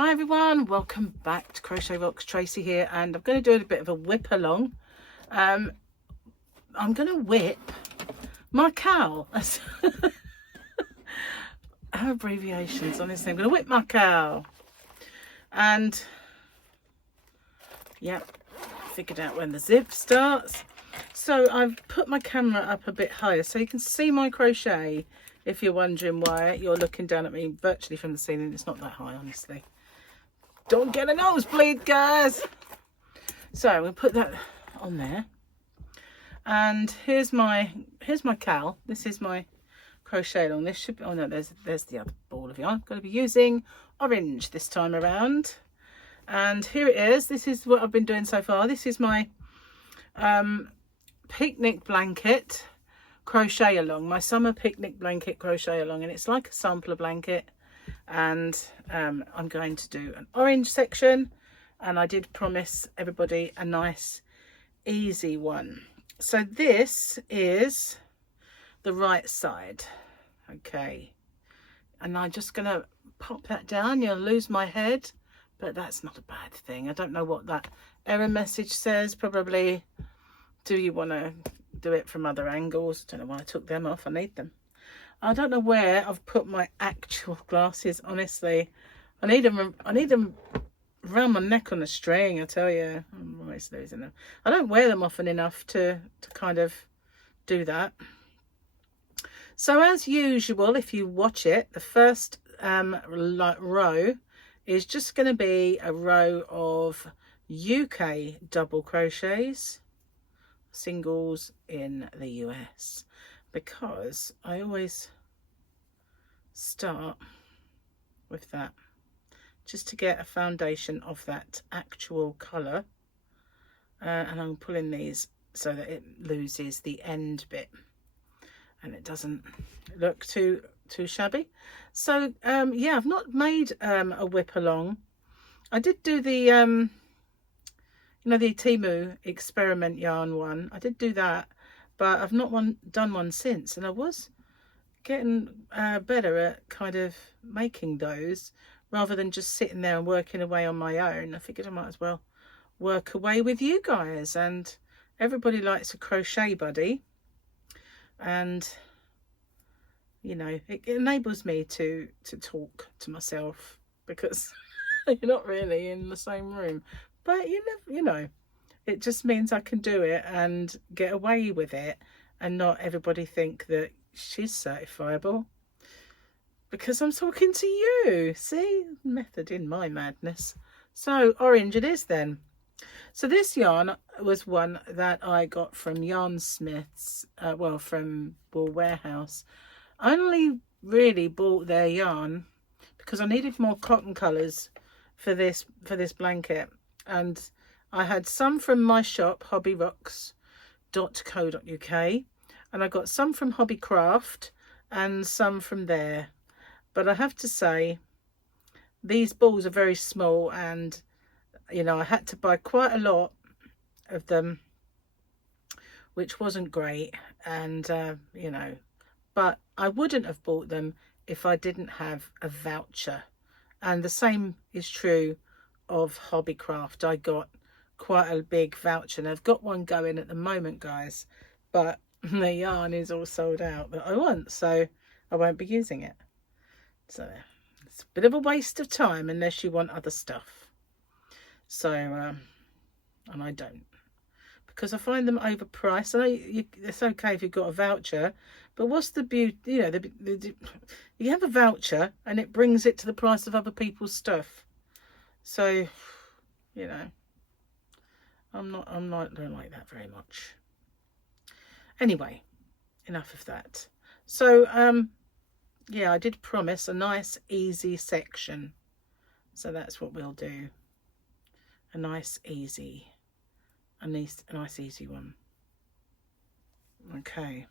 Hi everyone, welcome back to Crochet Rocks. Tracy here, and I'm going to do a bit of a whip along. I'm going to whip my cow. Her abbreviations, honestly. I'm going to whip my cow. And yep, figured out when the zip starts. So I've put my camera up a bit higher so you can see my crochet. If you're wondering why you're looking down at me virtually from the ceiling, it's not that high, honestly. Don't get a nosebleed, guys. So we'll put that on there. And here's my cowl. This is my crochet along. This should be, oh no, there's the other ball of yarn. I'm going to be using orange this time around. And here it is. This is what I've been doing so far. This is my picnic blanket crochet along, my summer picnic blanket crochet along, and it's like a sampler blanket. And I'm going to do an orange section, and I did promise everybody a nice easy one. So this is the right side, okay, and I'm just gonna pop that down. You'll lose my head, but that's not a bad thing. I don't know what that error message says. Probably, do you want to do it from other angles? I don't know why I took them off. I need them. I don't know where I've put my actual glasses, honestly. I need them around my neck on a string, I tell you. I'm always losing them. I don't wear them often enough to kind of do that. So as usual, if you watch it, the first row is just going to be a row of UK double crochets, singles in the US. Because I always start with that just to get a foundation of that actual colour, and I'm pulling these so that it loses the end bit and it doesn't look too shabby. So yeah, I've not made a whip along. I did do the you know, the Temu experiment yarn one. I did do that, but I've not done one since, and I was getting better at kind of making those rather than just sitting there and working away on my own. I figured I might as well work away with you guys, and everybody likes a crochet buddy, and you know, it enables me to talk to myself because you're not really in the same room, but you know, it just means I can do it and get away with it and not everybody think that she's certifiable because I'm talking to you. See, method in my madness. So orange it is then. So this yarn was one that I got from Yarn Smiths, well, from Wool Warehouse. I only really bought their yarn because I needed more cotton colours for this blanket, and I had some from my shop, hobbyrocks.co.uk, and I got some from Hobbycraft and some from there. But I have to say, these balls are very small, and you know, I had to buy quite a lot of them, which wasn't great. And you know, but I wouldn't have bought them if I didn't have a voucher. And the same is true of Hobbycraft. I got quite a big voucher, and I've got one going at the moment, guys, but the yarn is all sold out that I want, so I won't be using it. So it's a bit of a waste of time unless you want other stuff. So and I don't, because I find them overpriced. I know it's okay if you've got a voucher, but what's the beauty? You know, you have a voucher and it brings it to the price of other people's stuff. So you know, I don't like that very much. Anyway, enough of that. So yeah, I did promise a nice easy section, so that's what we'll do. A nice easy one. Okay.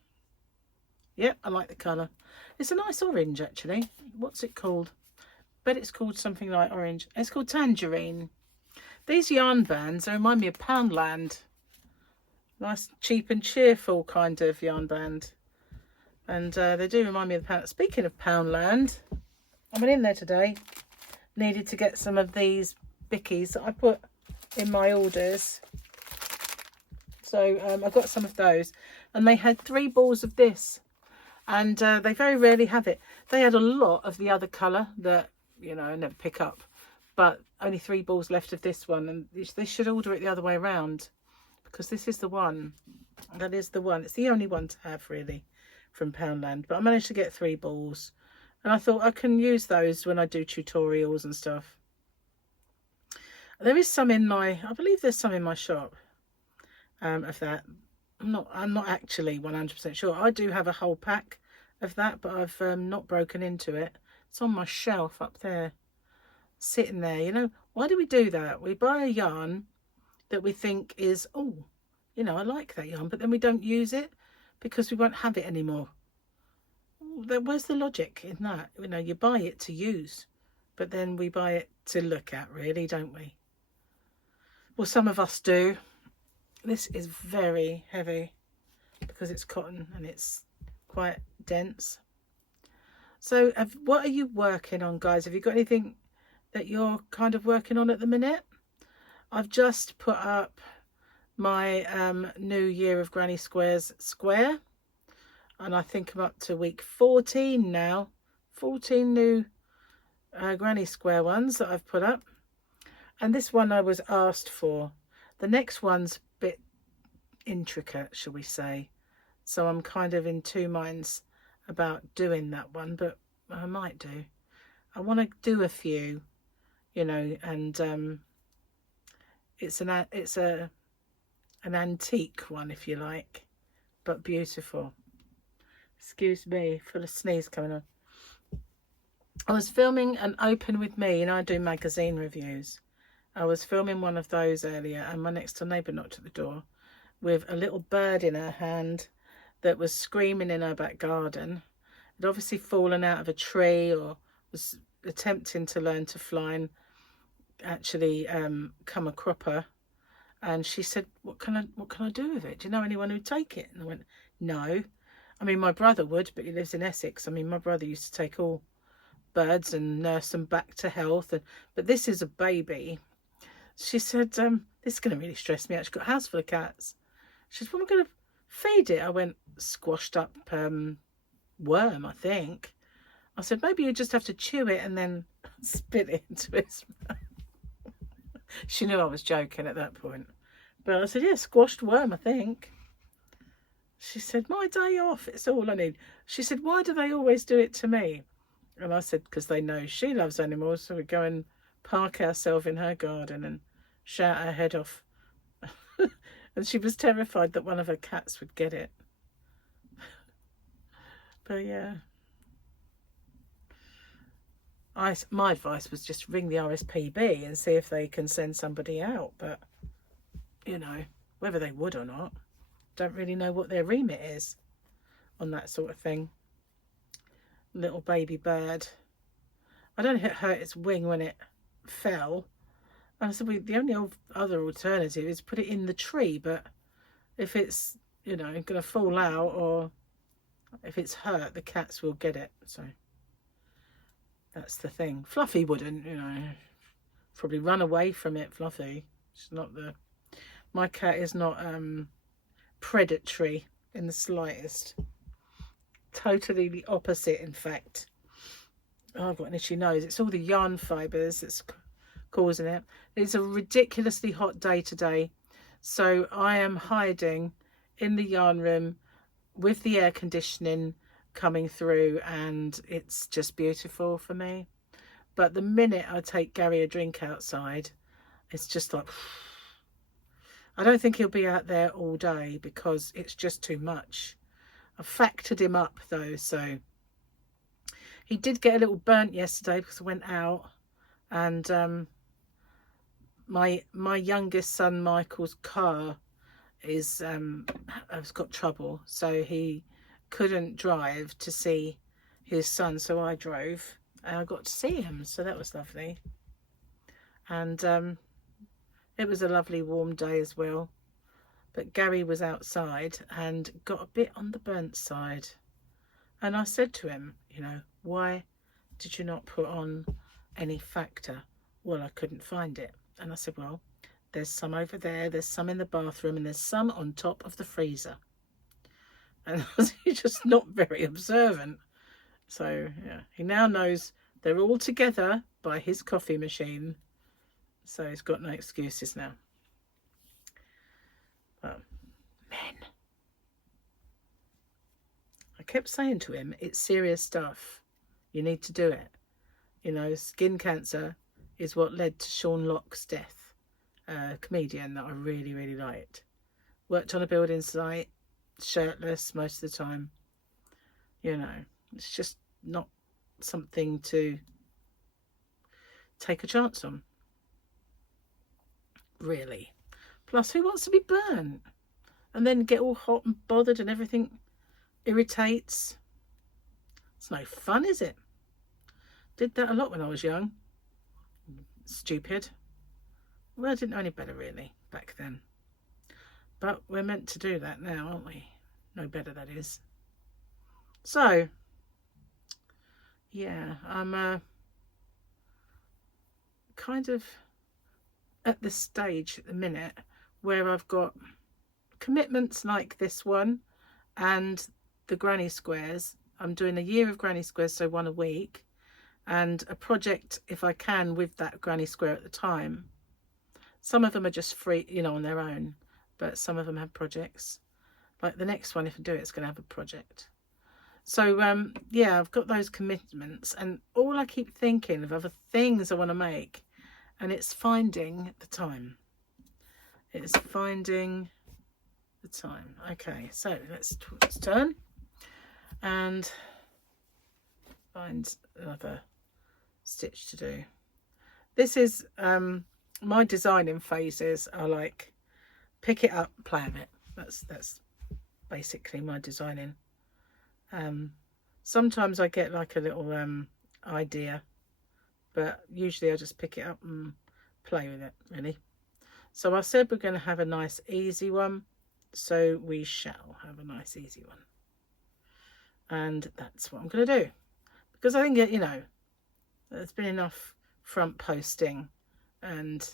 Yep, I like the colour. It's a nice orange actually. What's it called? Bet it's called something like orange. It's called tangerine. These yarn bands, they remind me of Poundland. Nice, cheap and cheerful kind of yarn band. And they do remind me of Poundland. Speaking of Poundland, I went in there today needed to get some of these bickies that I put in my orders. So I got some of those, and they had 3 balls of this, and they very rarely have it. They had a lot of the other colour that, you know, I never pick up, but only 3 balls left of this one, and they should order it the other way around, because this is the one. That is the one. It's the only one to have, really, from Poundland. But I managed to get 3 balls, and I thought I can use those when I do tutorials and stuff. There is some in my, I believe there's some in my shop of that. I'm not actually 100% sure. I do have a whole pack of that, but I've not broken into it. It's on my shelf up there, sitting there. You know, why do we do that? We buy a yarn that we think is, oh, you know, I like that yarn, but then we don't use it because we won't have it anymore. Where's the logic in that? You know, you buy it to use, but then we buy it to look at, really, don't we? Well, some of us do. This is very heavy because it's cotton and it's quite dense. So what are you working on, guys? Have you got anything that you're kind of working on at the minute? I've just put up my new Year of Granny Squares square, and I think I'm up to week 14 now. 14 new Granny Square ones that I've put up, and this one I was asked for. The next one's a bit intricate, shall we say, so I'm kind of in 2 minds about doing that one, but I might do. I want to do a few, you know, and it's an antique one, if you like, but beautiful. Excuse me, full of sneeze coming on. I was filming an Open With Me, and I do magazine reviews. I was filming one of those earlier, and my next door neighbour knocked at the door with a little bird in her hand that was screaming in her back garden. It had obviously fallen out of a tree or was attempting to learn to fly and actually come a cropper. And she said, what can I do with it? Do you know anyone who'd take it? And I went, no. I mean, my brother would, but he lives in Essex. I mean, my brother used to take all birds and nurse them back to health. But this is a baby. She said, this is going to really stress me out. She's got a house full of cats. She said, what am I going to feed it? I went, squashed up worm, I think. I said, maybe you just have to chew it and then spit it into its mouth. She knew I was joking at that point. But I said, yeah, squashed worm, I think. She said, my day off, it's all I need. She said, why do they always do it to me? And I said, because they know she loves animals, so we go and park ourselves in her garden and shout her head off. And she was terrified that one of her cats would get it. But yeah. My advice was just ring the RSPB and see if they can send somebody out. But, you know, whether they would or not, don't really know what their remit is on that sort of thing. Little baby bird. I don't know if it hurt its wing when it fell. And I said, well, the only other alternative is put it in the tree. But if it's, you know, going to fall out or if it's hurt, the cats will get it. So that's the thing. Fluffy wouldn't, you know, probably run away from it. Fluffy. She's not my cat is not predatory in the slightest. Totally the opposite, in fact. Oh, I've got an itchy nose. It's all the yarn fibres that's causing it. It's a ridiculously hot day today, so I am hiding in the yarn room with the air conditioning coming through, and it's just beautiful for me. But the minute I take Gary a drink outside, it's just like, I don't think he'll be out there all day because it's just too much. I factored him up though, so he did get a little burnt yesterday because I went out, and my youngest son Michael's car has got trouble, so he couldn't drive to see his son, so I drove and I got to see him, so that was lovely. And it was a lovely warm day as well. But Gary was outside and got a bit on the burnt side. And I said to him, you know, why did you not put on any Factor. Well, I couldn't find it. And I said, well, there's some over there, there's some in the bathroom, and there's some on top of the freezer. And he's just not very observant. So, yeah, he now knows they're all together by his coffee machine. So he's got no excuses now. But, men. I kept saying to him, it's serious stuff. You need to do it. You know, skin cancer is what led to Sean Locke's death. A comedian that I really, really liked. Worked on a building site, shirtless most of the time. You know, it's just not something to take a chance on. Really. Plus, who wants to be burnt? And then get all hot and bothered and everything irritates. It's no fun, is it? Did that a lot when I was young. Stupid. Well, I didn't know any better really back then. But we're meant to do that now, aren't we? No better, that is. So, yeah, I'm kind of at the stage at the minute where I've got commitments like this one and the granny squares. I'm doing a year of granny squares, so one a week, and a project if I can with that granny square at the time. Some of them are just free, you know, on their own, but some of them have projects. Like the next one, if I do it, it's going to have a project. So, yeah, I've got those commitments, and all I keep thinking of other things I want to make, and it's finding the time. It's finding the time. Okay, so let's turn and find another stitch to do. This is my designing phases are like pick it up, plan it. That's basically my designing. Sometimes I get like a little idea, but usually I just pick it up and play with it, really. So I said we're going to have a nice easy one, so we shall have a nice easy one. And that's what I'm going to do, because I think, you know, there's been enough front posting and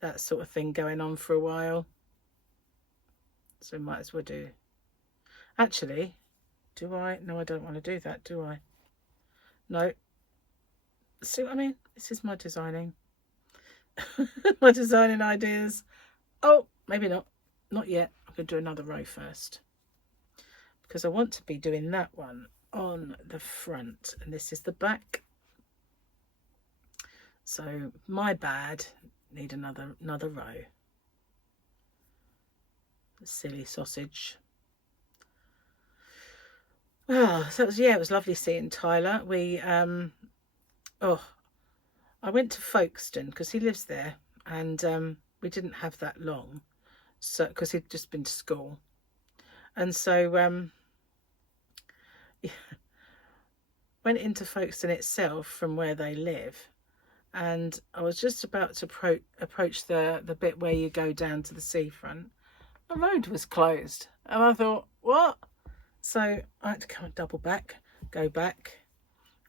that sort of thing going on for a while, so might as well do. Actually, do I? No, I don't want to do that, do I? No. See what I mean? This is my designing. My designing ideas. Oh, maybe not. Not yet. I'm going to do another row first, because I want to be doing that one on the front, and this is the back. So my bad. Need another row. Silly sausage. Oh, so it was lovely seeing Tyler. We I went to Folkestone because he lives there, and we didn't have that long, so because he'd just been to school, and so went into Folkestone itself from where they live, and I was just about to approach the bit where you go down to the seafront. The road was closed, and I thought, what? So I had to come and double back, go back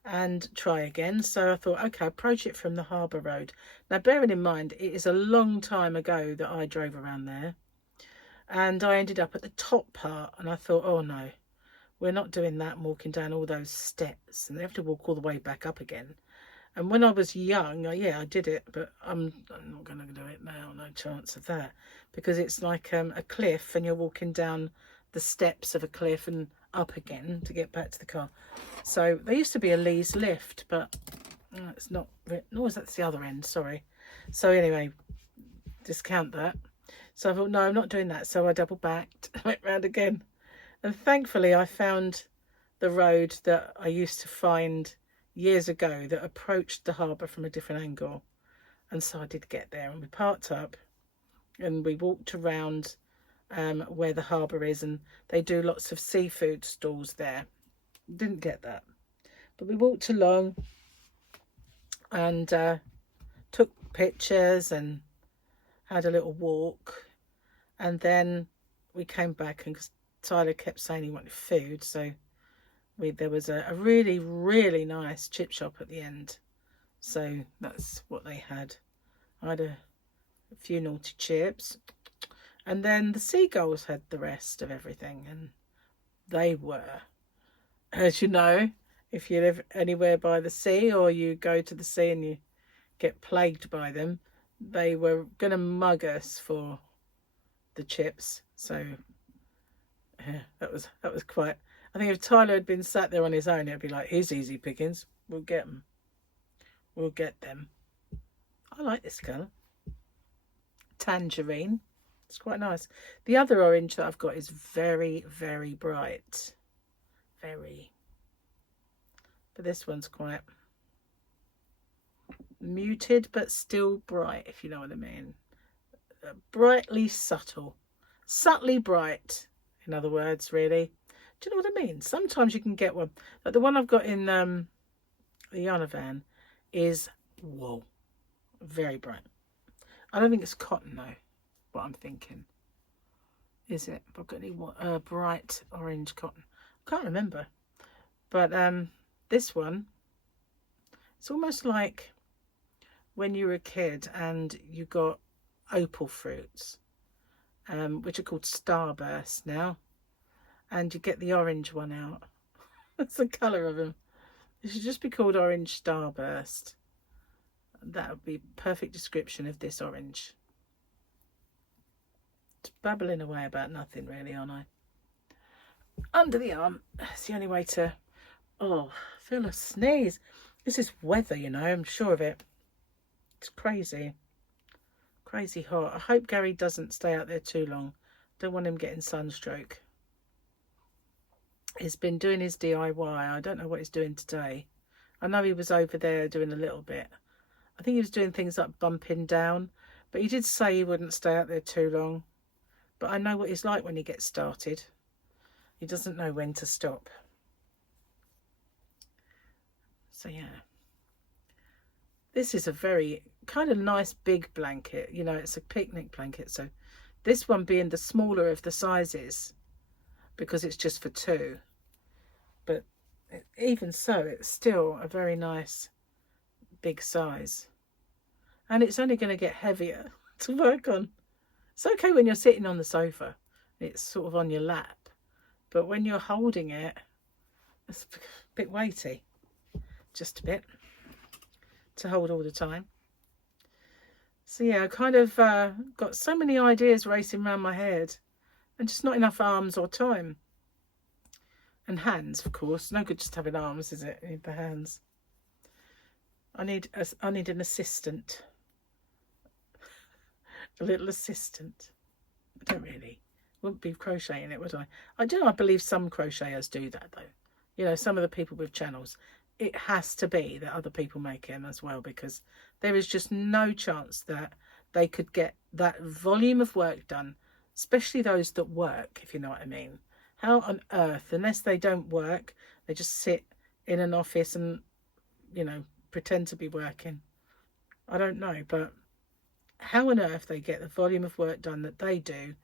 and try again. So I thought, okay, approach it from the harbour road. Now, bearing in mind, it is a long time ago that I drove around there, and I ended up at the top part, and I thought, oh no, we're not doing that and walking down all those steps, and they have to walk all the way back up again. And when I was young, yeah, I did it, but I'm not going to do it now, no chance of that, because it's like a cliff, and you're walking down the steps of a cliff and up again to get back to the car. So there used to be a Lee's lift, but it's not, no, that's the other end, sorry. So anyway, discount that. So I thought, no, I'm not doing that. So I double backed, went round again, and thankfully I found the road that I used to find years ago that approached the harbour from a different angle. And so I did get there, and we parked up and we walked around where the harbour is, and they do lots of seafood stalls there. Didn't get that, but we walked along and took pictures and had a little walk, and then we came back, and because Tyler kept saying he wanted food, so there was a really, really nice chip shop at the end. So that's what they had. I had a few naughty chips, and then the seagulls had the rest of everything, and they were, as you know, if you live anywhere by the sea or you go to the sea and you get plagued by them, they were going to mug us for the chips. So yeah, that was quite, I think if Tyler had been sat there on his own, it'd be like, here's easy pickings, we'll get them, we'll get them. I like this colour, tangerine. It's quite nice. The other orange that I've got is very, very bright, very, but this one's quite muted but still bright, if you know what I mean. Brightly subtle, subtly bright, in other words, really. Do you know what I mean? Sometimes you can get one, like the one I've got in the Yarnavan is, whoa, very bright. I don't think it's cotton though, what I'm thinking. Is it? Have I got any bright orange cotton? I can't remember. But this one, it's almost like when you were a kid and you got opal fruits, which are called Starburst now, and you get the orange one out. That's the colour of them. It should just be called Orange Starburst. That would be a perfect description of this orange. It's babbling away about nothing really, aren't I? Under the arm. It's the only way to... Oh, I feel a sneeze. This is weather, you know, I'm sure of it. It's crazy. Crazy hot. I hope Gary doesn't stay out there too long. Don't want him getting sunstroke. He's been doing his DIY. I don't know what he's doing today. I know he was over there doing a little bit. I think he was doing things like bumping down, but he did say he wouldn't stay out there too long. But I know what he's like when he gets started. He doesn't know when to stop. So yeah. This is a very kind of nice big blanket. You know, it's a picnic blanket. So this one being the smaller of the sizes, because it's just for two. But even so, it's still a very nice big size. And it's only going to get heavier to work on. It's okay when you're sitting on the sofa. It's sort of on your lap. But when you're holding it, it's a bit weighty. Just a bit. To hold all the time. So yeah, I kind of got so many ideas racing around my head. And just not enough arms or time. And hands, of course. No good just having arms, is it? You need the hands. I need an assistant. A little assistant. I don't really. Wouldn't be crocheting it, would I? I believe some crocheters do that though. You know, some of the people with channels. It has to be that other people make them as well, because there is just no chance that they could get that volume of work done, especially those that work, if you know what I mean. How on earth, unless they don't work, they just sit in an office and, you know, pretend to be working. I don't know, but how on earth they get the volume of work done that they do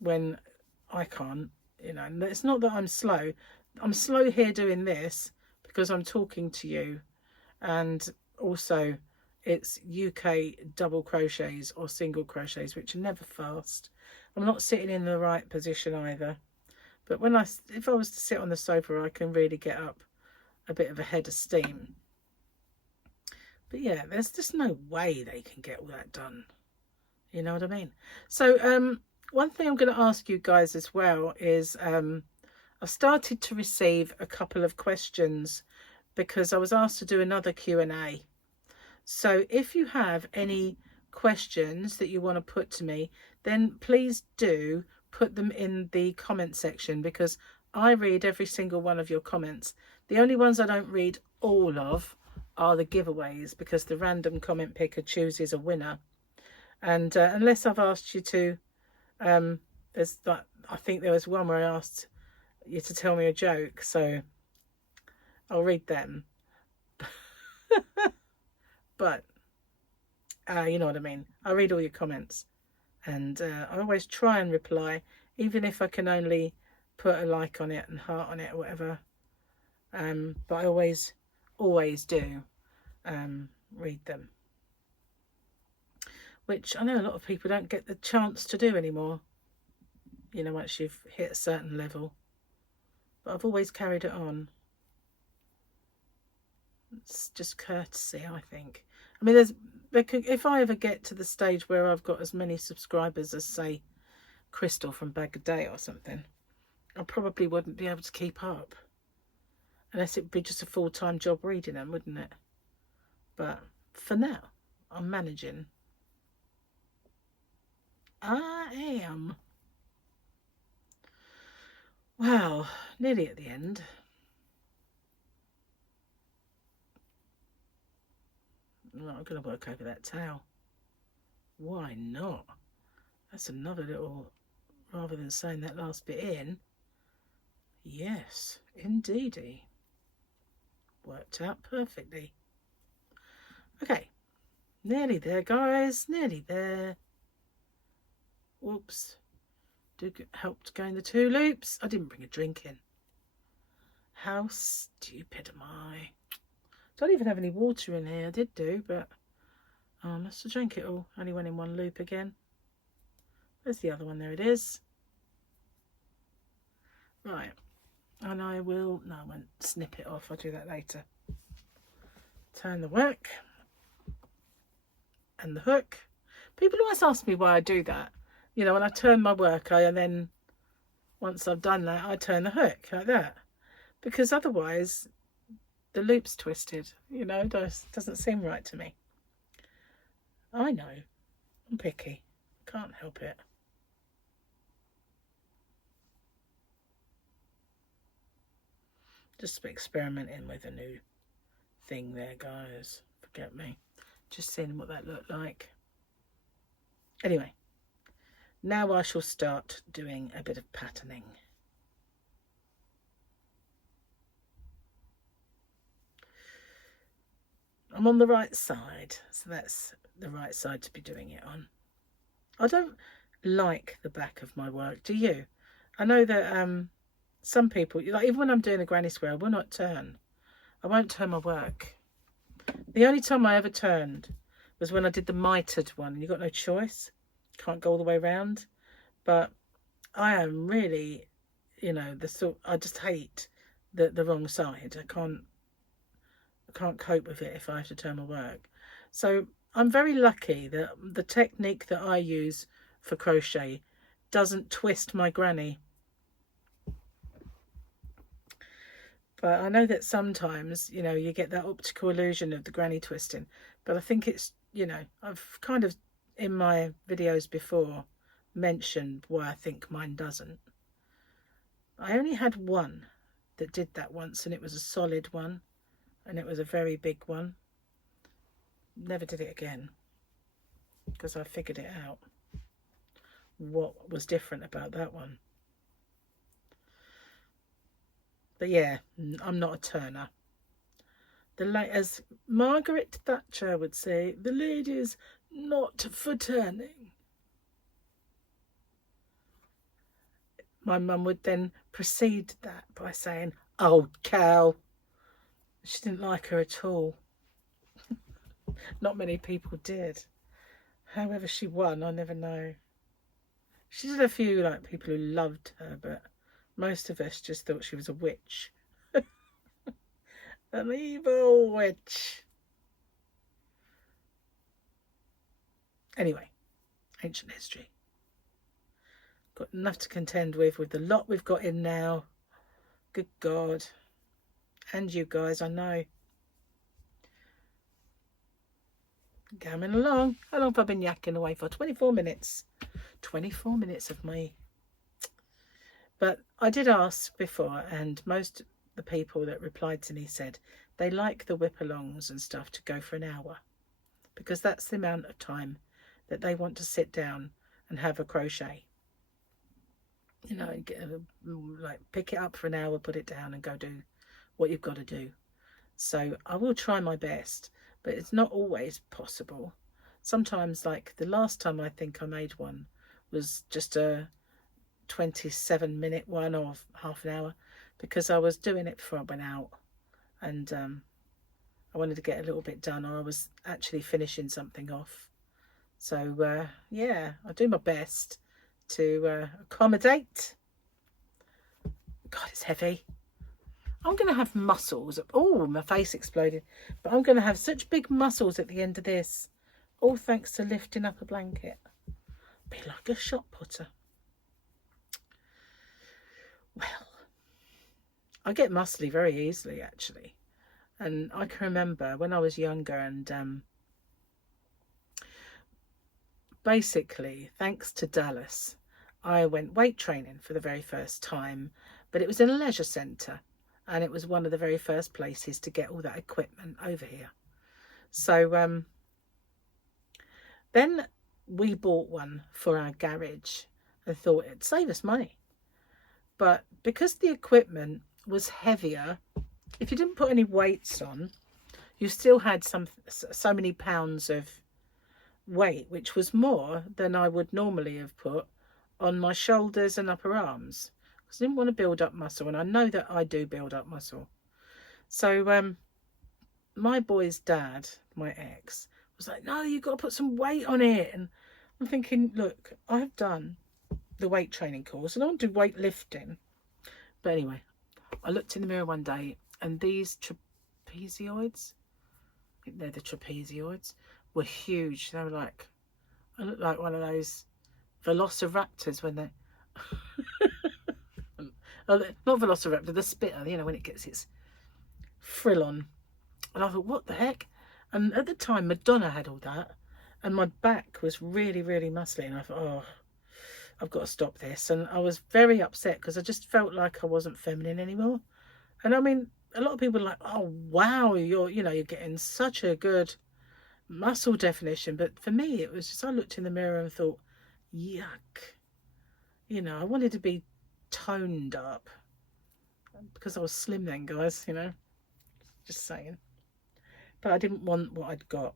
when I can't, you know. And it's not that I'm slow. I'm slow here doing this because I'm talking to you, and also it's UK double crochets or single crochets, which are never fast. I'm not sitting in the right position either. But if I was to sit on the sofa, I can really get up a bit of a head of steam. But yeah, there's just no way they can get all that done. You know what I mean? So one thing I'm going to ask you guys as well is I've started to receive a couple of questions because I was asked to do another Q&A. So if you have any questions that you want to put to me, then please do put them in the comment section, because I read every single one of your comments. The only ones I don't read all of are the giveaways, because the random comment picker chooses a winner. And unless I've asked you to, there's that, I think there was one where I asked you to tell me a joke, so I'll read them. But you know what I mean. I read all your comments, and I always try and reply, even if I can only put a like on it and heart on it or whatever. But I always do. read them, which I know a lot of people don't get the chance to do anymore, you know, once you've hit a certain level. But I've always carried it on. It's just courtesy, I think. I mean, if I ever get to the stage where I've got as many subscribers as, say, Crystal from Bag a Day or something, I probably wouldn't be able to keep up. Unless it would be just a full-time job reading them, wouldn't it? But for now, I'm managing. I am. Wow, nearly at the end. Well, I'm going to work over that tail. Why not? That's another little, rather than saying that last bit in. Yes, indeedy. Worked out perfectly. Okay, nearly there, guys. Nearly there. Whoops. Helped going the 2 loops. I didn't bring a drink in. How stupid am I? Don't even have any water in here. I did do, but I must have drank it all. Only went in 1 loop again. Where's the other one? There it is. Right. And I will... No, I won't snip it off. I'll do that later. Turn the work. And the hook. People always ask me why I do that. You know, when I turn my work, and then once I've done that, I turn the hook like that. Because otherwise, the loop's twisted. You know, it doesn't seem right to me. I know. I'm picky. Can't help it. Just experimenting with a new thing there, guys. Forget me. Just seeing what that looked like. Anyway, now I shall start doing a bit of patterning. I'm on the right side, so that's the right side to be doing it on. I don't like the back of my work, do you? I know that some people, like even when I'm doing a granny square, I will not turn. I won't turn my work. The only time I ever turned was when I did the mitered one, and you've got no choice. Can't go all the way around. But I am really, you know, I just hate the wrong side. I can't cope with it if I have to turn my work. So I'm very lucky that the technique that I use for crochet doesn't twist my granny. But I know that sometimes, you know, you get that optical illusion of the granny twisting. But I think it's, you know, I've kind of, in my videos before, mentioned why I think mine doesn't. I only had one that did that once, and it was a solid one. And it was a very big one. Never did it again. Because I figured it out. What was different about that one. But yeah, I'm not a turner. As Margaret Thatcher would say, the lady's not for turning. My mum would then precede that by saying, "Old cow." She didn't like her at all. Not many people did. However she won, I never know. She did a few like people who loved her, but most of us just thought she was a witch. An evil witch. Anyway, ancient history. Got enough to contend with the lot we've got in now. Good God. And you guys, I know. Coming along. How long have I been yakking away for? 24 minutes. 24 minutes of me. But I did ask before, and most of the people that replied to me said they like the whip-alongs and stuff to go for an hour. Because that's the amount of time that they want to sit down and have a crochet. You know, like pick it up for an hour, put it down and go do what you've got to do. So I will try my best, but it's not always possible. Sometimes, like the last time I think I made one was just a 27-minute one or half an hour, because I was doing it before I went out, and I wanted to get a little bit done, or I was actually finishing something off. So yeah, I do my best to accommodate. God, it's heavy. I'm going to have muscles. Oh, my face exploded. But I'm going to have such big muscles at the end of this. All thanks to lifting up a blanket. Be like a shot putter. Well, I get muscly very easily, actually. And I can remember when I was younger and basically, thanks to Dallas, I went weight training for the very first time. But it was in a leisure centre. And it was one of the very first places to get all that equipment over here. So then we bought one for our garage and thought it'd save us money. But because the equipment was heavier, if you didn't put any weights on, you still had so many pounds of weight, which was more than I would normally have put on my shoulders and upper arms. Because I didn't want to build up muscle, and I know that I do build up muscle. So my boy's dad, my ex, was like, no, you've got to put some weight on it. And I'm thinking, look, I've done the weight training course and I don't do weight lifting. But anyway, I looked in the mirror one day and these trapezoids, I think they're the trapezoids, were huge. They were like, I looked like one of those velociraptors when they not velociraptor, the spitter, you know, when it gets its frill on. And I thought, what the heck? And at the time, Madonna had all that. And my back was really, really muscly. And I thought, oh, I've got to stop this. And I was very upset because I just felt like I wasn't feminine anymore. And I mean, a lot of people are like, oh, wow, you're getting such a good muscle definition. But for me, it was just, I looked in the mirror and thought, yuck. You know, I wanted to be toned up because I was slim then, guys, you know, just saying. But I didn't want what I'd got.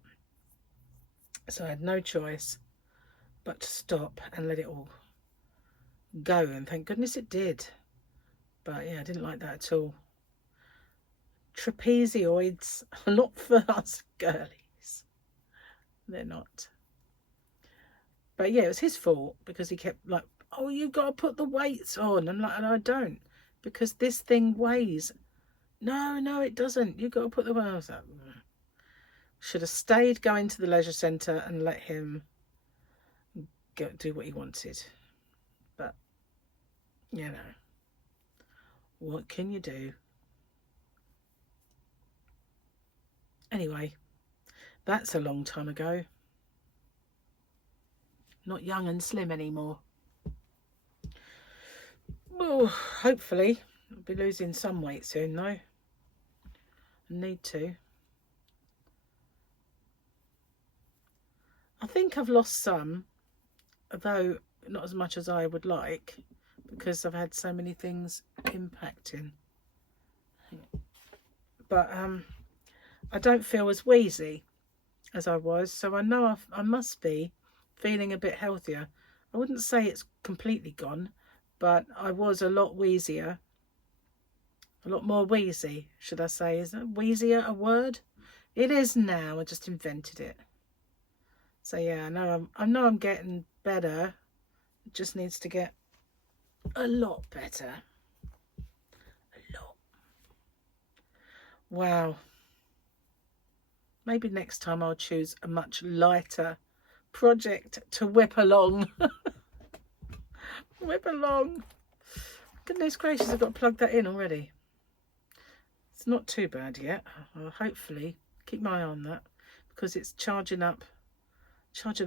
So I had no choice but to stop and let it all go. And thank goodness it did. But yeah, I didn't like that at all. Trapezoids are not for us girlies. They're not. But yeah, it was his fault because he kept like, oh, you've got to put the weights on. I'm like, and I don't. Because this thing weighs. No, it doesn't. You've got to put the weights on. I was like, should have stayed going to the leisure centre and let him go do what he wanted. But, you know, what can you do? Anyway, that's a long time ago. Not young and slim anymore. Oh, hopefully. I'll be losing some weight soon, though. I need to. I think I've lost some, although not as much as I would like, because I've had so many things impacting. But I don't feel as wheezy as I was, so I know I must be feeling a bit healthier. I wouldn't say it's completely gone, but I was a lot wheezier. A lot more wheezy, should I say. Is that wheezier a word? It is now. I just invented it. So yeah, I know I'm getting better. It just needs to get a lot better. A lot. Wow. Maybe next time I'll choose a much lighter project to whip along. Whip along. Goodness gracious, I've got to plug that in already. It's not too bad yet. I'll hopefully keep my eye on that because it's charging up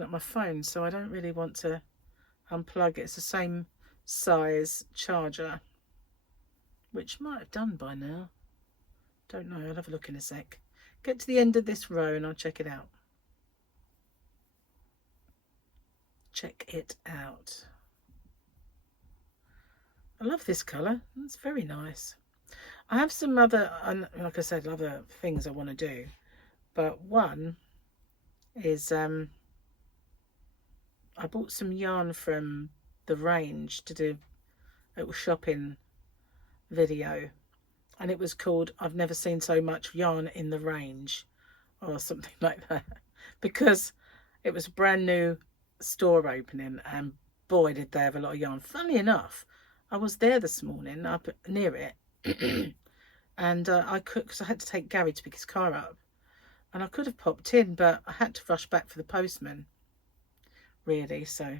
my phone, so I don't really want to unplug it. It's the same size charger, which might have done by now. Don't know. I'll have a look in a sec. Get to the end of this row and I'll check it out. Check it out. I love this colour. It's very nice. I have some other, like I said, other things I want to do. But one is I bought some yarn from the range to do a little shopping video. and it was called I've Never Seen So Much Yarn in the Range, or something like that, because it was a brand new store opening, and boy did they have a lot of yarn. Funny enough, I was there this morning up near it and I could, because I had to take Gary to pick his car up, and I could have popped in, but I had to rush back for the postman, really, so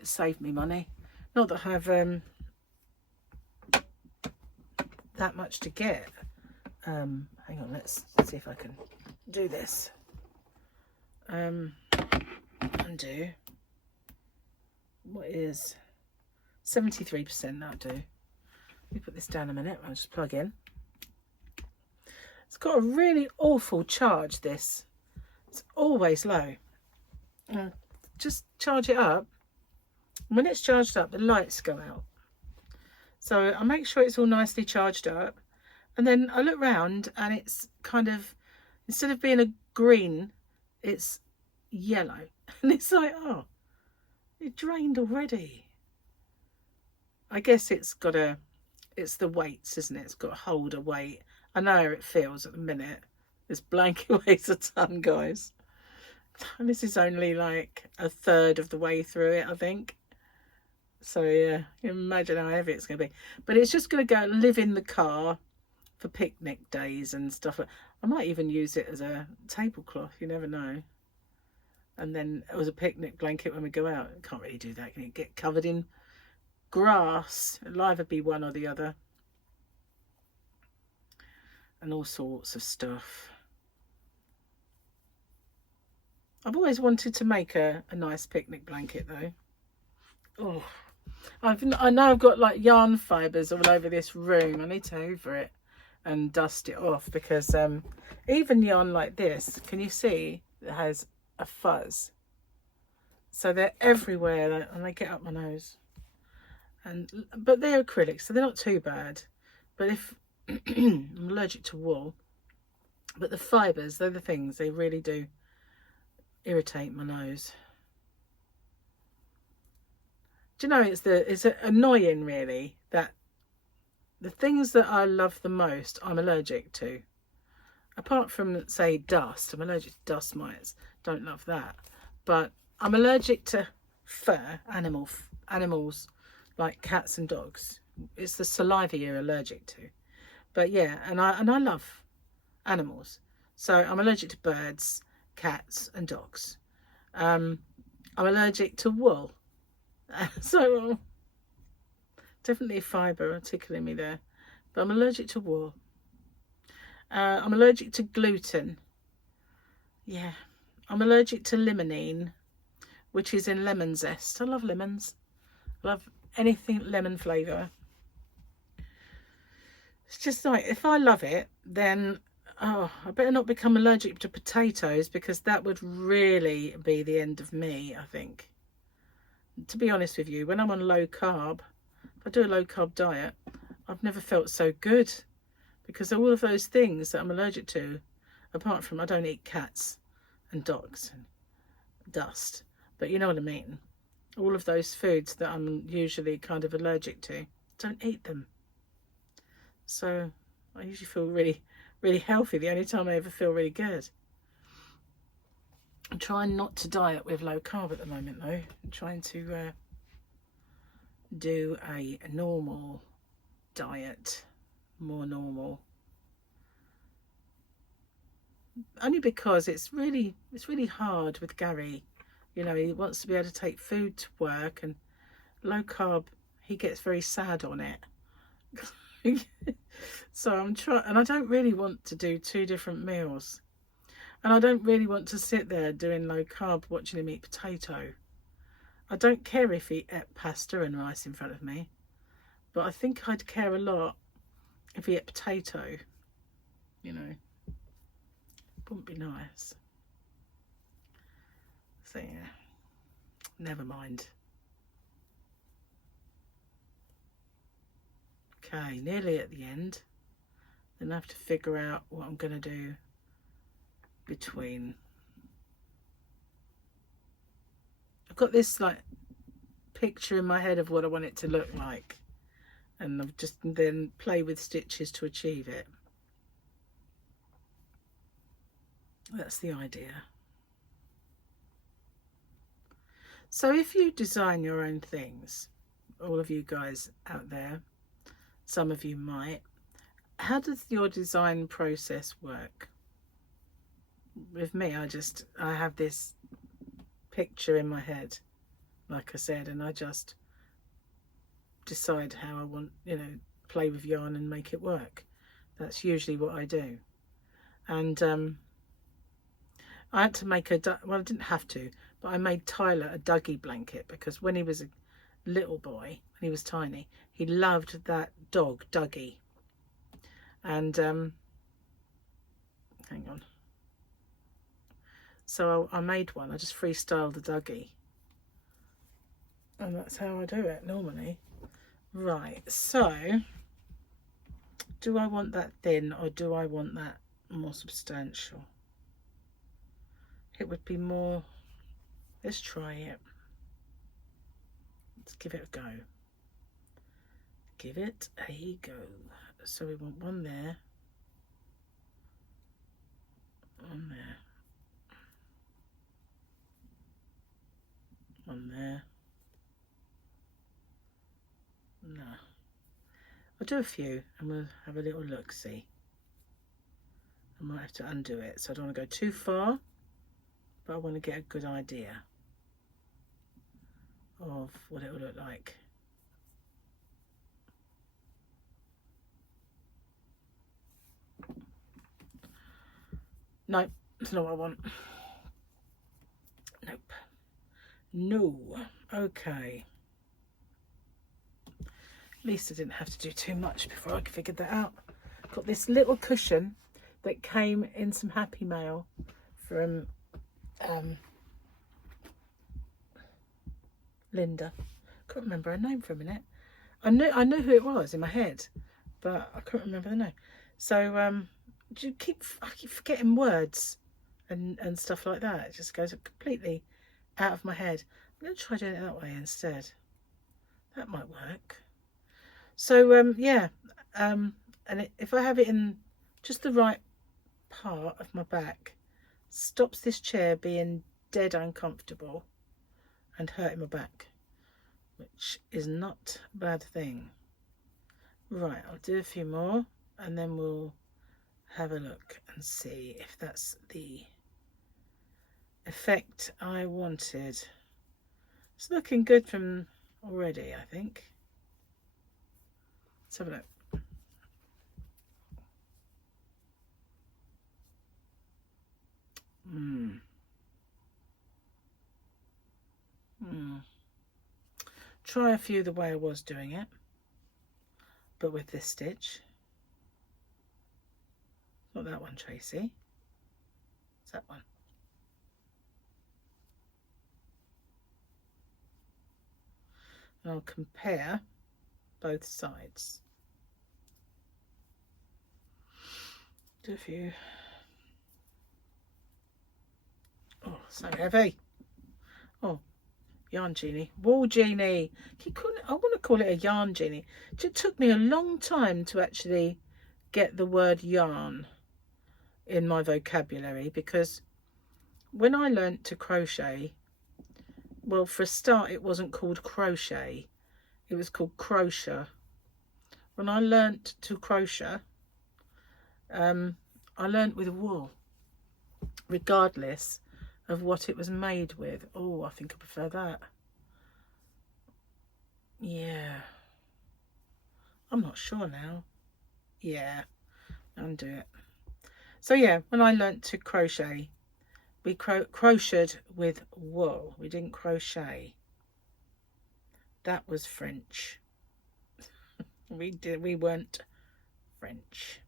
it saved me money. Not that I have that much to get. Hang on, let's see if I can do this. Undo. What is 73%? That'll do. Let me put this down a minute. I'll just plug in. It's got a really awful charge, this. It's always low. Just charge it up. When it's charged up, the lights go out. So I make sure it's all nicely charged up. And then I look round and it's kind of, instead of being a green, it's yellow. And it's like, oh, it drained already. I guess it's got a, it's the weights, isn't it? It's got to hold a weight. I know how it feels at the minute. This blanket weighs a ton, guys. And this is only like a third of the way through it, I think. So yeah, imagine how heavy it's going to be. But it's just going to go live in the car for picnic days and stuff. I might even use it as a tablecloth, you never know. And then it was a picnic blanket when we go out. Can't really do that. Can it get covered in grass? It'll either be one or the other. And all sorts of stuff. I've always wanted to make a nice picnic blanket though. Oh, I know I've got like yarn fibres all over this room. I need to hoover it and dust it off, because even yarn like this, can you see, it has a fuzz. So they're everywhere and they get up my nose. But they're acrylic, so they're not too bad. But if I'm allergic to wool, but the fibres, they're the things, they really do irritate my nose. Do you know, it's annoying really that the things that I love the most I'm allergic to. Apart from, say, dust. I'm allergic to dust mites. Don't love that. But I'm allergic to fur, animals like cats and dogs. It's the saliva you're allergic to. But yeah, and I love animals. So I'm allergic to birds, cats and dogs. I'm allergic to wool. So definitely fibre tickling me there. But I'm allergic to wool. I'm allergic to gluten. Yeah. I'm allergic to limonene, which is in lemon zest. I love lemons. I love anything lemon flavour. It's just like, if I love it, then I better not become allergic to potatoes, because that would really be the end of me, I think. To be honest with you, when I'm on low carb, if I do a low carb diet, I've never felt so good, because all of those things that I'm allergic to, apart from I don't eat cats and dogs and dust, but you know what I mean. All of those foods that I'm usually kind of allergic to, don't eat them. So I usually feel really, really healthy. The only time I ever feel really good. I'm trying not to diet with low carb at the moment though. I'm trying to do a normal diet, more normal. Only because it's really hard with Gary. You know, he wants to be able to take food to work, and low carb, he gets very sad on it. So I'm trying, and I don't really want to do 2 different meals. And I don't really want to sit there doing low carb watching him eat potato. I don't care if he ate pasta and rice in front of me, but I think I'd care a lot if he ate potato. You know, it wouldn't be nice. So yeah, never mind. Okay, nearly at the end. Then I have to figure out what I'm going to do between. I've got this like picture in my head of what I want it to look like, and I've just then play with stitches to achieve it. That's the idea. So if you design your own things, all of you guys out there, some of you might, how does your design process work? With me, I have this picture in my head, like I said, and I just decide how I want, you know, play with yarn and make it work. That's usually what I do. And I had to make well, I didn't have to, but I made Tyler a Dougie blanket because when he was a little boy, when he was tiny, he loved that dog Dougie. And hang on, so I made one. I just freestyled the Dougie, and that's how I do it normally. Right, so do I want that thin or do I want that more substantial? It would be more, let's try it. Let's give it a go. Give it a go. So we want one there, one there, one there. No, I'll do a few and we'll have a little look, see. I might have to undo it, so I don't want to go too far, but I want to get a good idea of what it will look like. Nope, that's not what I want. Nope. No. Okay. At least I didn't have to do too much before I figured that out. Got this little cushion that came in some Happy Mail from Linda. Couldn't remember her name for a minute. I knew who it was in my head, but I couldn't remember the name. So I keep forgetting words and stuff like that. It just goes completely out of my head. I'm going to try doing it that way instead. That might work. So yeah, and if I have it in just the right part of my back, stops this chair being dead uncomfortable and hurting my back, which is not a bad thing. Right, I'll do a few more and then we'll have a look and see if that's the effect I wanted. It's looking good from already, I think. Let's have a look. Try a few the way I was doing it, but with this stitch. Not that one, Tracy. It's that one. And I'll compare both sides. Do a few. Oh, so heavy. Oh, yarn genie, wool genie. I want to call it a yarn genie. It took me a long time to actually get the word yarn in my vocabulary, because when I learnt to crochet, well, for a start, it wasn't called crochet, it was called crochet. When I learnt to crochet, I learnt with wool, regardless of what it was made with. Oh, I think I prefer that. Yeah, I'm not sure now. Yeah, undo it. So yeah, when I learnt to crochet, we crocheted with wool. We didn't crochet. That was French. We weren't French.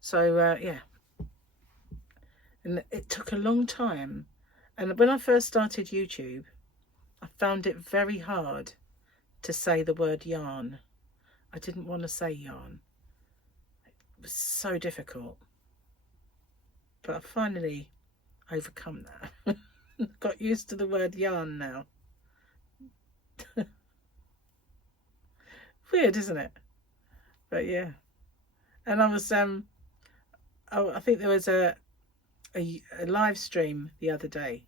So yeah, and it took a long time. And when I first started YouTube, I found it very hard to say the word yarn. I didn't want to say yarn. It was so difficult. But I finally overcome that. Got used to the word yarn now. Weird, isn't it? But yeah. And I was I think there was a live stream the other day,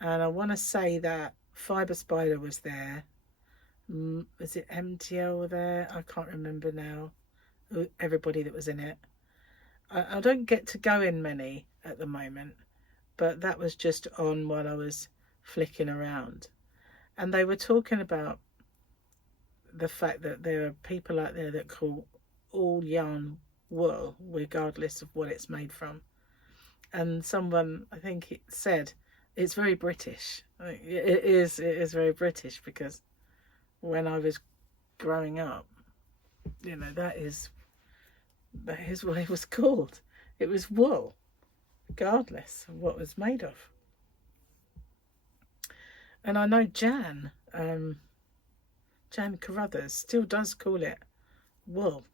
and I want to say that Fiber Spider was there. Was it MTL there? I can't remember now. Everybody that was in it. I don't get to go in many at the moment, but that was just on while I was flicking around. And they were talking about the fact that there are people out there that call all yarn wool, regardless of what it's made from. And someone, I think it said, it's very British. It is very British, because when I was growing up, you know, that is what it was called. It was wool, regardless of what it was made of. And I know Jan Carruthers still does call it wool.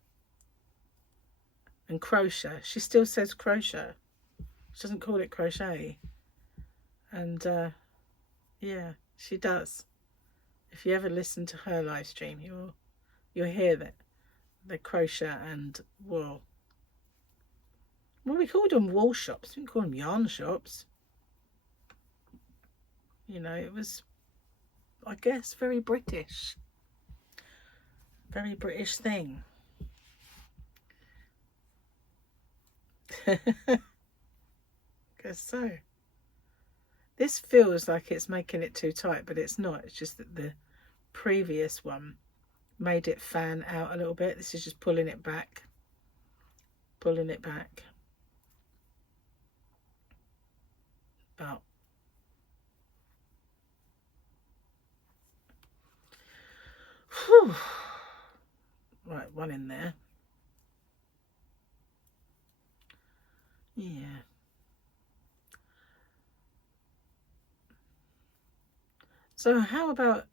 And crochet, she still says crochet. She doesn't call it crochet. And yeah, she does. If you ever listen to her live stream, you'll hear that the crochet and wool. Well, we called them wool shops. We didn't call them yarn shops. You know, it was, I guess, very British. Very British thing. Guess so. This feels like it's making it too tight, but it's not. It's just that the previous one made it fan out a little bit. This is just pulling it back. Pulling it back. About. Whew. Right, one in there. Yeah. So how about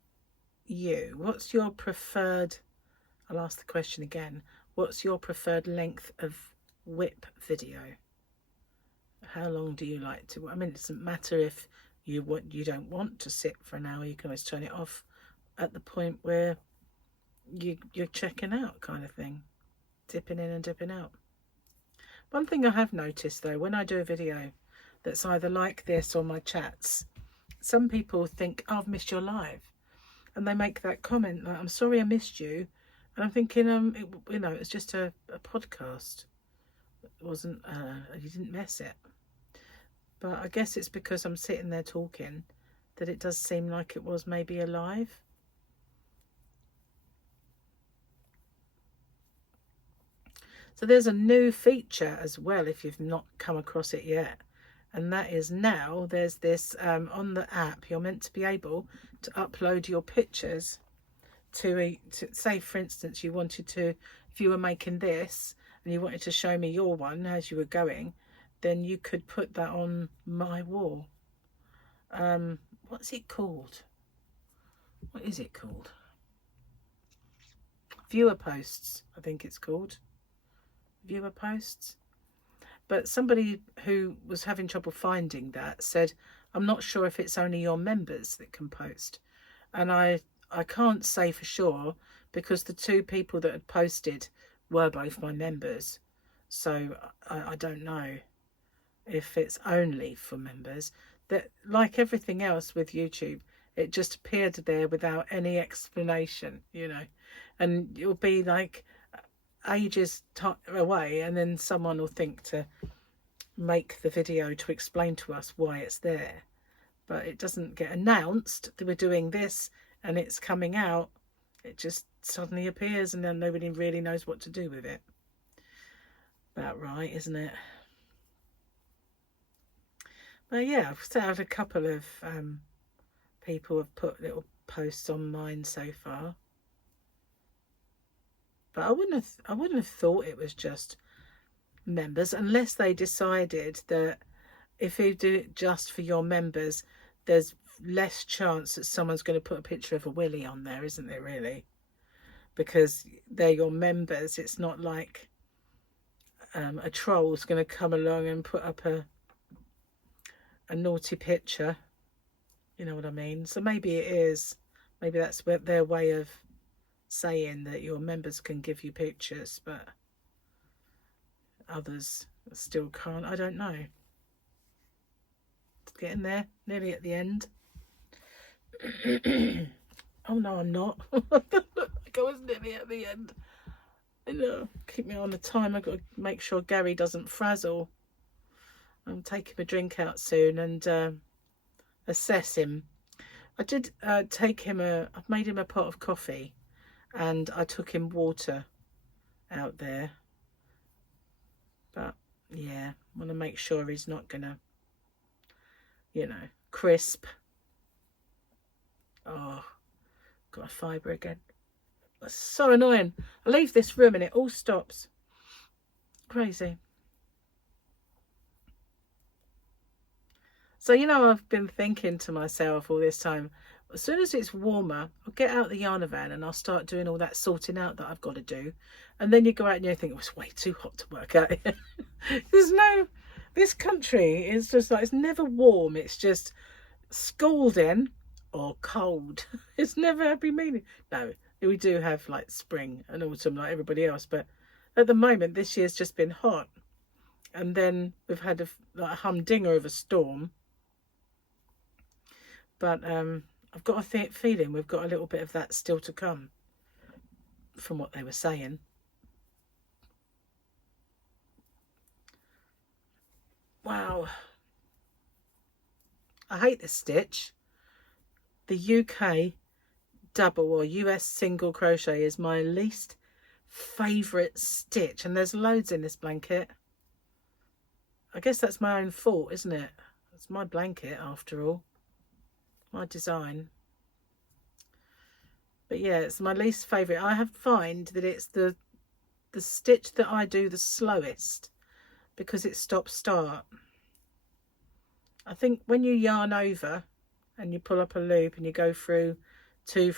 you? What's your preferred, I'll ask the question again, what's your preferred length of Wip video? How long do you like to, I mean, it doesn't matter if you don't want to sit for an hour, you can always turn it off at the point where you're checking out, kind of thing, dipping in and dipping out. One thing I have noticed though, when I do a video that's either like this or my chats, some people think, oh, I've missed your live, and they make that comment like, I'm sorry I missed you. And I'm thinking, you know, it's just a podcast. It wasn't, you didn't miss it. But I guess it's because I'm sitting there talking that it does seem like it was maybe a live. So there's a new feature as well, if you've not come across it yet. And that is now there's this on the app, you're meant to be able to upload your pictures to say, for instance, you wanted to, if you were making this and you wanted to show me your one as you were going, then you could put that on my wall. What's it called? What is it called? Viewer posts, I think it's called. Viewer posts. But somebody who was having trouble finding that said, I'm not sure if it's only your members that can post. And I can't say for sure, because the two people that had posted were both my members. So I don't know if it's only for members. That, like everything else with YouTube, it just appeared there without any explanation, you know. And it'll be like ages away, and then someone will think to make the video to explain to us why it's there, but it doesn't get announced that we're doing this and it's coming out. It just suddenly appears, and then nobody really knows what to do with it. About right, isn't it? But yeah, I've had a couple of people have put little posts on mine so far. But I wouldn't have thought it was just members, unless they decided that if you do it just for your members, there's less chance that someone's going to put a picture of a willy on there, isn't there, really? Because they're your members. It's not like a troll's going to come along and put up a naughty picture. You know what I mean? So maybe it is. Maybe that's their way of saying that your members can give you pictures, but others still can't. I don't know. It's getting there, nearly at the end. Oh no, I'm not. Like I was nearly at the end. No, keep me on the time. I've got to make sure Gary doesn't frazzle. I'm taking a drink out soon and assess him. I did take him I've made him a pot of coffee, and I took him water out there. But yeah, I want to make sure he's not gonna, you know, crisp. Oh, got a fibre again. That's so annoying. I leave this room and it all stops. Crazy. So, you know, I've been thinking to myself all this time, as soon as it's warmer, I'll get out the yarn van and I'll start doing all that sorting out that I've got to do. And then you go out and you think, oh, it's way too hot to work out here. This country is just like, it's never warm. It's just scalding or cold. It's never happy medium. No, we do have like spring and autumn like everybody else. But at the moment, this year's just been hot. And then we've had a humdinger of a storm. But I've got a feeling we've got a little bit of that still to come from what they were saying. Wow. I hate this stitch. The UK double or US single crochet is my least favourite stitch. And there's loads in this blanket. I guess that's my own fault, isn't it? It's my blanket after all. My design. But yeah, it's my least favourite. I have find that it's the stitch that I do the slowest because it stops start. I think when you yarn over and you pull up a loop and you go through two,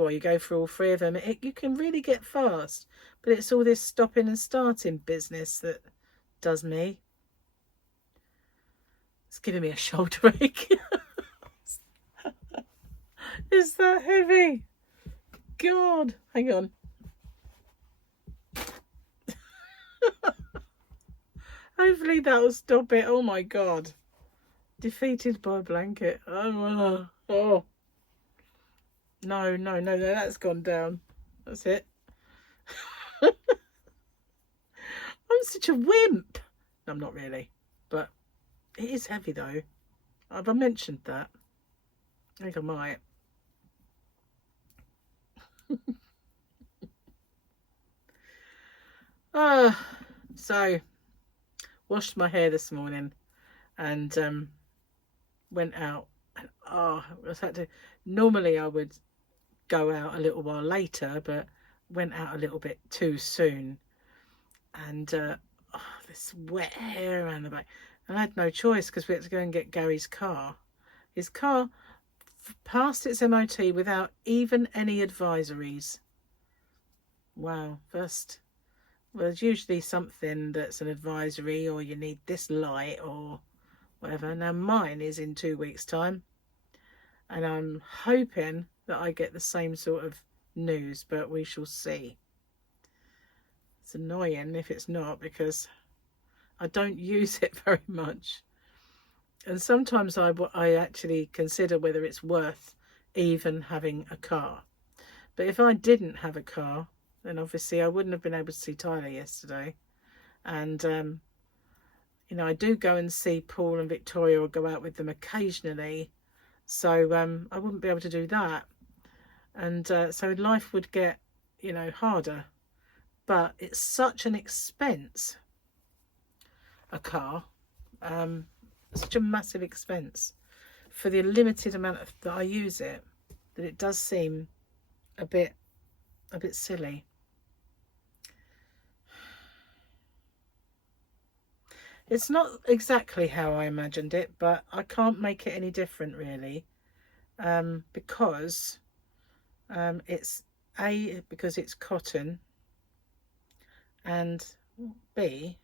or you go through all three of them, you can really get fast. But it's all this stopping and starting business that does me. It's giving me a shoulder ache. Is that heavy? God, hang on. Hopefully that'll stop it. Oh my God. Defeated by a blanket. Oh. No, that's gone down. That's it. I'm such a wimp. No, I'm not really. But it is heavy though. Have I mentioned that? I think I might. So washed my hair this morning and went out and I had to, normally I would go out a little while later, but went out a little bit too soon and this wet hair around the back, and I had no choice because we had to go and get Gary's car. His car passed its MOT without even any advisories. Wow. First, well, there's usually something that's an advisory or you need this light or whatever. Now mine is in 2 weeks time and I'm hoping that I get the same sort of news, but we shall see. It's annoying if it's not because I don't use it very much. And sometimes I actually consider whether it's worth even having a car. But if I didn't have a car, then obviously I wouldn't have been able to see Tyler yesterday. And, you know, I do go and see Paul and Victoria or go out with them occasionally. So I wouldn't be able to do that. And so life would get, you know, harder. But it's such an expense, a car. Such a massive expense for the limited amount that I use it, that it does seem a bit silly. It's not exactly how I imagined it, but I can't make it any different really, because it's A, because it's cotton, and B,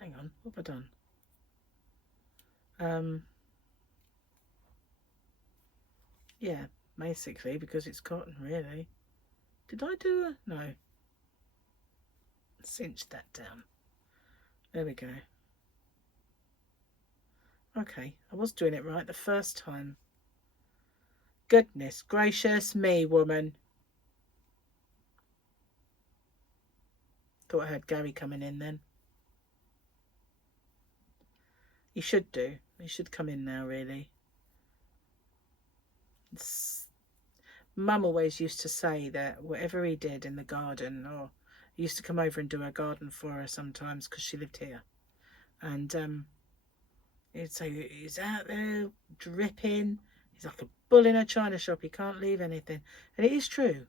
hang on, what have I done? Yeah, basically because it's cotton really. Did I do a... No. Cinch that down. There we go. Okay, I was doing it right the first time. Goodness gracious me, woman. Thought I heard Gary coming in then. He should do. He should come in now, really. Mum always used to say that whatever he did in the garden, or he used to come over and do her garden for her sometimes because she lived here. And he'd say he's out there dripping. He's like a bull in a china shop. He can't leave anything. And it is true.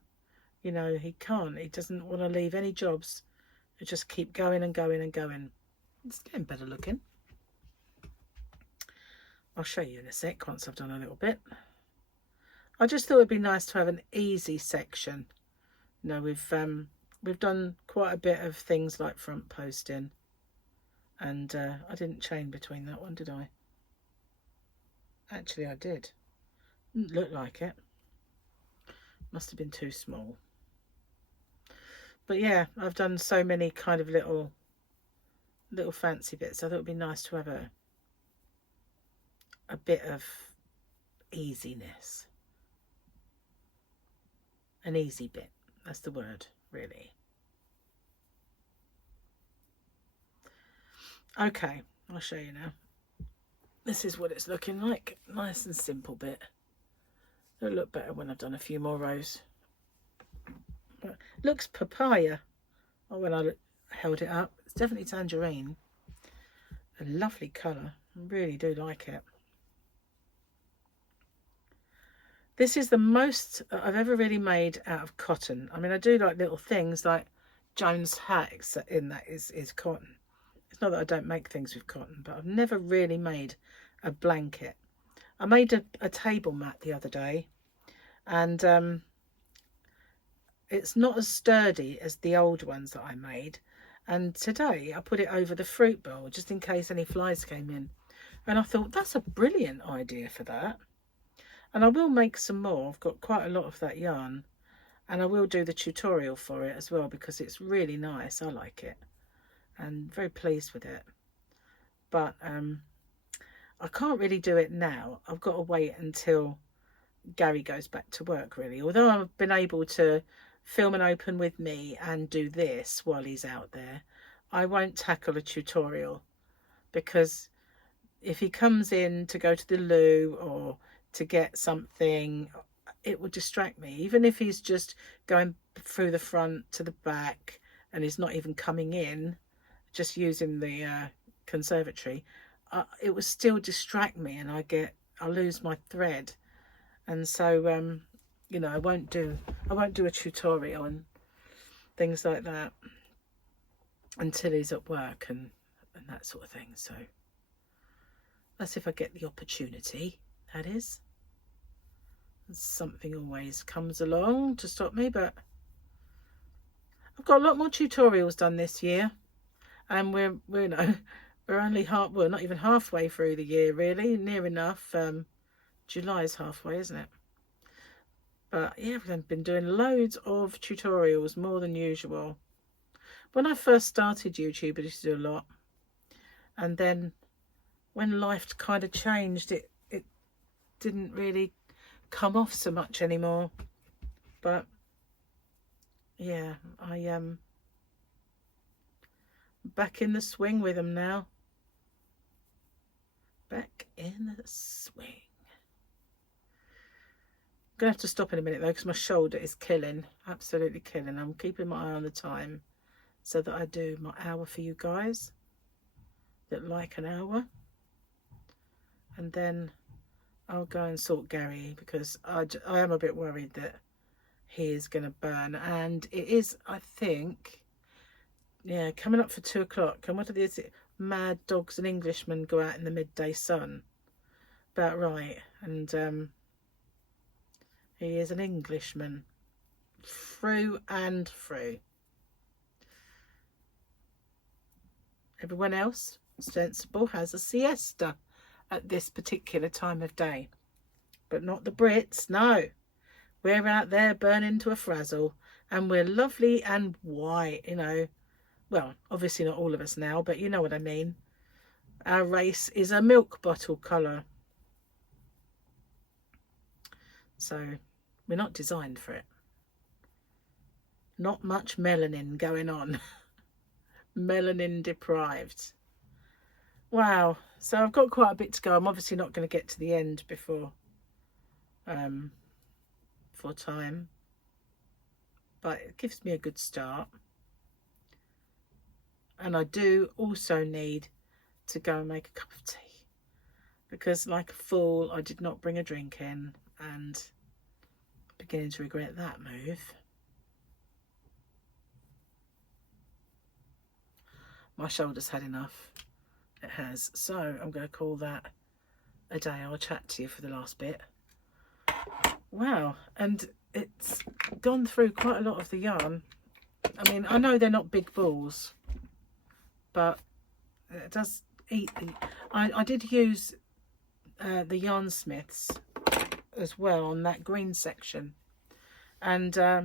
You know, he can't. He doesn't want to leave any jobs. He just keep going and going and going. It's getting better looking. I'll show you in a sec once I've done a little bit. I just thought it'd be nice to have an easy section. You know, we've done quite a bit of things like front posting, and I didn't chain between that one, did I? Actually, I did. Didn't look like it. Must have been too small. But yeah, I've done so many kind of little fancy bits. I thought it'd be nice to have a bit of easiness. An easy bit, that's the word, really. Okay, I'll show you now. This is what it's looking like. Nice and simple bit. It'll look better when I've done a few more rows. But it looks papaya. Oh, when I held it up, it's definitely tangerine. A lovely colour. I really do like it. This is the most I've ever really made out of cotton. I mean, I do like little things like Joan's hat in that is cotton. It's not that I don't make things with cotton, but I've never really made a blanket. I made a table mat the other day, and it's not as sturdy as the old ones that I made. And today I put it over the fruit bowl just in case any flies came in. And I thought, that's a brilliant idea for that. And I will make some more. I've got quite a lot of that yarn. And I will do the tutorial for it as well because it's really nice. I like it. And very pleased with it. But I can't really do it now. I've got to wait until Gary goes back to work, really. Although I've been able to film an open with me and do this while he's out there, I won't tackle a tutorial. Because if he comes in to go to the loo or to get something, it would distract me. Even if he's just going through the front to the back and he's not even coming in, just using the conservatory, it would still distract me and I lose my thread. And so you know, I won't do a tutorial and things like that until he's at work and that sort of thing. So that's if I get the opportunity, that is. Something always comes along to stop me, but I've got a lot more tutorials done this year, and we're you know, we're only we're not even halfway through the year, really. Near enough. July is halfway, isn't it? But yeah, we've been doing loads of tutorials, more than usual. When I first started YouTube, I used to do a lot, and then when life kind of changed, it didn't really come off so much anymore. But yeah, I am back in the swing with them now. Back in the swing. I'm gonna have to stop in a minute though, because my shoulder is killing, absolutely killing. I'm keeping my eye on the time so that I do my hour for you guys that like an hour, and then I'll go and sort Gary, because I am a bit worried that he is going to burn. And it is, I think, yeah, coming up for 2 o'clock. And what is it? Mad dogs and Englishmen go out in the midday sun. About right. And he is an Englishman. Through and through. Everyone else, sensible, has a siesta at this particular time of day, but not the Brits. No, we're out there burning to a frazzle, and we're lovely and white, you know. Well, obviously not all of us now, but you know what I mean. Our race is a milk bottle colour. So we're not designed for it. Not much melanin going on. Melanin deprived. Wow. So I've got quite a bit to go. I'm obviously not going to get to the end before for time. But it gives me a good start. And I do also need to go and make a cup of tea. Because like a fool, I did not bring a drink in. And I'm beginning to regret that move. My shoulder's had enough. It has. So I'm going to call that a day. I'll chat to you for the last bit. Wow. And it's gone through quite a lot of the yarn. I mean, I know they're not big balls, but it does eat. I did use the Yarn Smiths as well on that green section. And I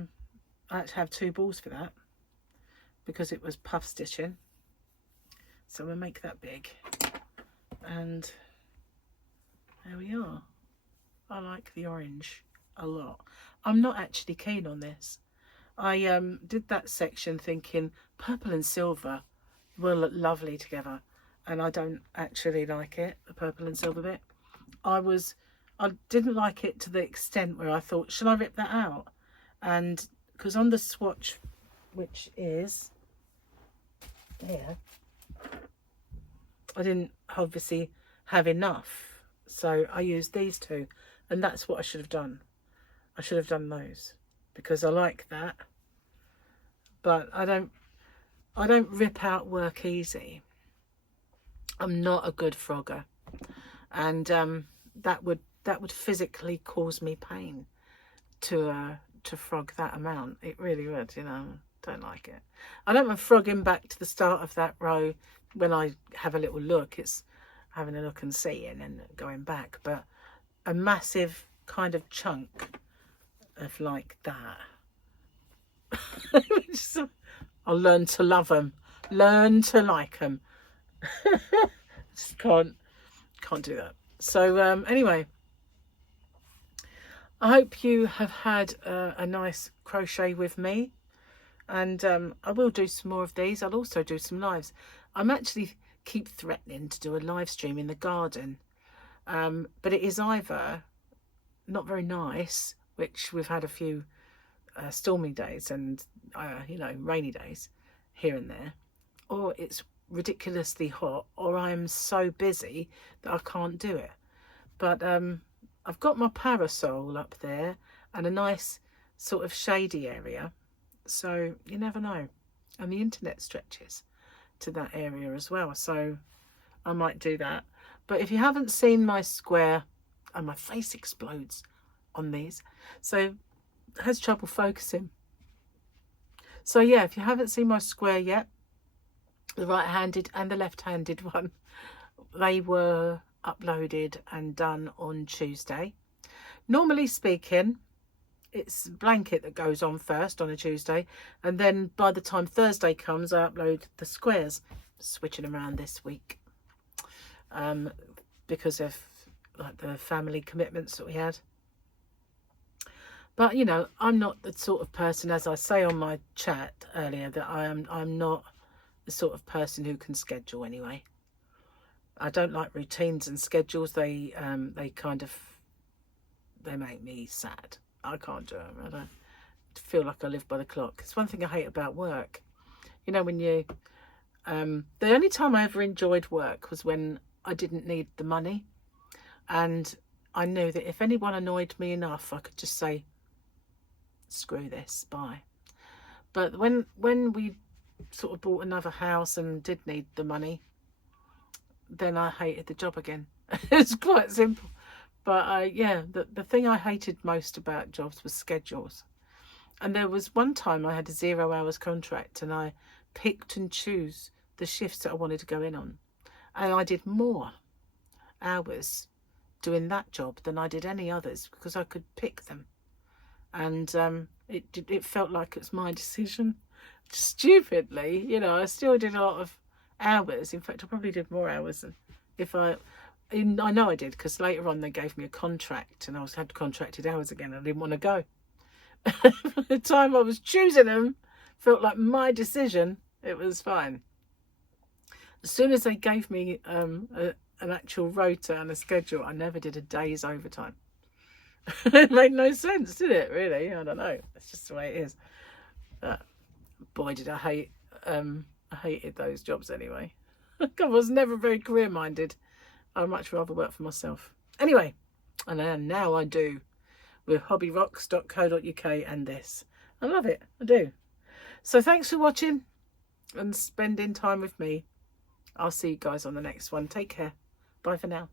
had to have 2 balls for that because it was puff stitching. So we'll make that big, and there we are. I like the orange a lot. I'm not actually keen on this. I did that section thinking purple and silver will look lovely together, and I don't actually like it, the purple and silver bit. I didn't like it to the extent where I thought, should I rip that out? And because on the swatch, which is here, I didn't obviously have enough, so I used these 2, and that's what I should have done. I should have done those because I like that, but I don't rip out work easy. I'm not a good frogger, and that would physically cause me pain to frog that amount. It really would, you know. Don't like it. I don't mind frogging back to the start of that row when I have a little look. It's having a look and seeing and going back, but a massive kind of chunk of like that. I'll learn to love them, learn to like them. Just can't do that. So anyway, I hope you have had a nice crochet with me. And I will do some more of these. I'll also do some lives. I'm actually keep threatening to do a live stream in the garden. But it is either not very nice, which we've had a few stormy days and, you know, rainy days here and there, or it's ridiculously hot, or I'm so busy that I can't do it. But I've got my parasol up there and a nice sort of shady area. So you never know, and the internet stretches to that area as well, so I might do that. But if you haven't seen my square, and my face explodes on these, so it has trouble focusing. So yeah, if you haven't seen my square yet, the right-handed and the left-handed one, they were uploaded and done on Tuesday. Normally speaking, it's blanket that goes on first on a Tuesday, and then by the time Thursday comes, I upload the squares. Switching around this week because of like the family commitments that we had. But you know, I'm not the sort of person, as I say on my chat earlier, that I'm not the sort of person who can schedule anyway. I don't like routines and schedules. They make me sad. I can't do them. I don't feel like I live by the clock. It's one thing I hate about work. You know, when you... the only time I ever enjoyed work was when I didn't need the money. And I knew that if anyone annoyed me enough, I could just say, screw this, bye. But when we sort of bought another house and did need the money, then I hated the job again. It's quite simple. But yeah, the thing I hated most about jobs was schedules. And there was one time I had a 0 hours contract, and I picked and chose the shifts that I wanted to go in on. And I did more hours doing that job than I did any others because I could pick them. and it felt like it was my decision. Stupidly, you know, I still did a lot of hours. In fact, I probably did more hours than if I know I did, because later on they gave me a contract and I had contracted hours again. I didn't want to go. By the time I was choosing them, felt like my decision. It was fine. As soon as they gave me an actual rota and a schedule, I never did a day's overtime. It made no sense, did it? Really? I don't know. It's just the way it is. But boy, did I hated those jobs anyway. I was never very career minded. I'd much rather work for myself. Anyway, and now I do with hobbyrocks.co.uk and this. I love it. I do. So thanks for watching and spending time with me. I'll see you guys on the next one. Take care. Bye for now.